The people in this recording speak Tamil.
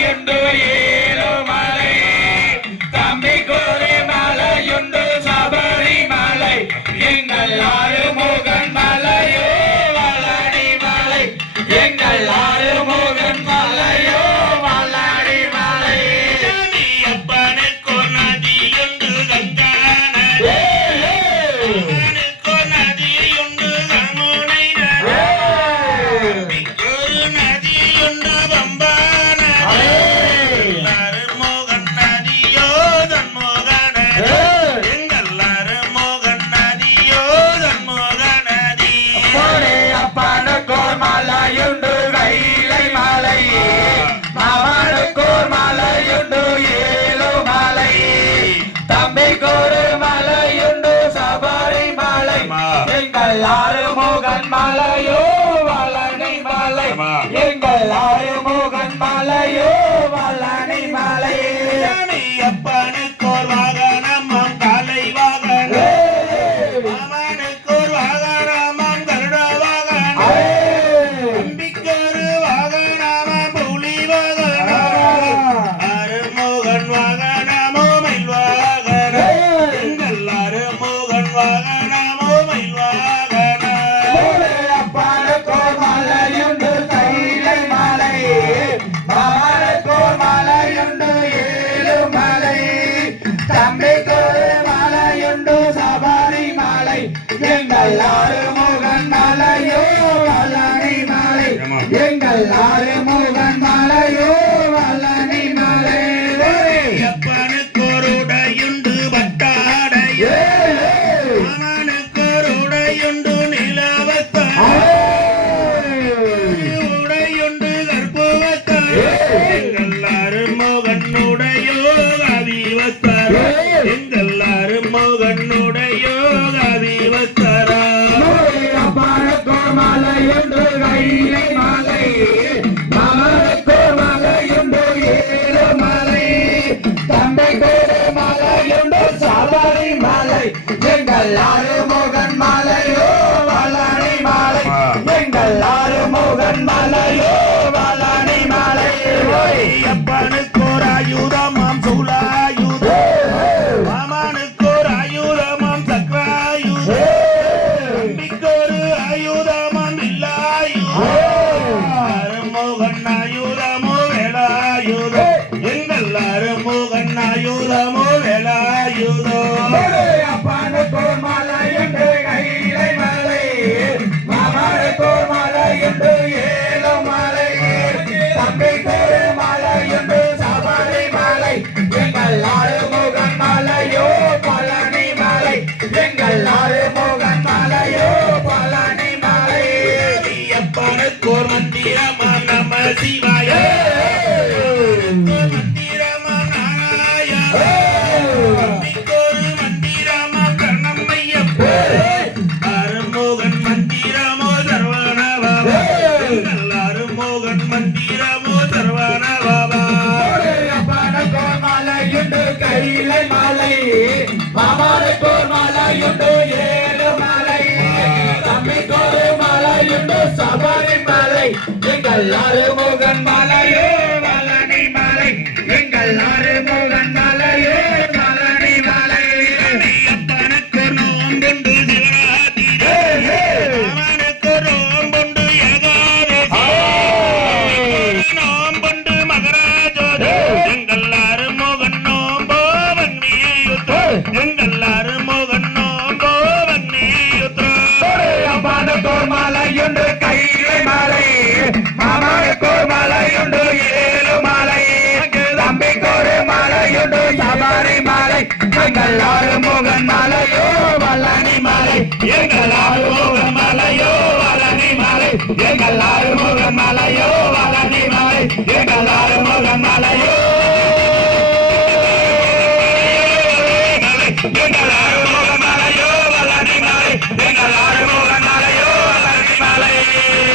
என்று நம்பிக்கொரு மலையுண்டு சபரி மலை. எங்கள் ஆறுமுகன் மலையோ வளனை மலை. எங்கள் ஆறுமுகன் மலையோ வளனை மலை. அப்பனுக்கோர் வாகனம் கலை வாகனம். அவனுக்கோர் வாகனம் கருட வாகனம். நம்பிக்கொரு வாகனம் புலி வாகனம். அருமுகன் வாகனம். எங்கள் மலை. எங்கள் ஆறுமுகன் மலையோ பழனி மலை. எங்கள் ஆறுமுகன் மலையோ மலையுண்டு மாலை மலை போர் மாலையுண்டு ஏழு மாலை தம்பி கோரு மாலையுண்டு சபரி மாலை. எங்கள் அறுமுகன் மாலையே எல்லாரும் போகன் மலையோ வல்லனி மலை. எங்களாரும் போகன் மலையோ வல்லனி மலை. எங்களாரும் போகன் மலையோ வல்லனி மலை. எங்கள்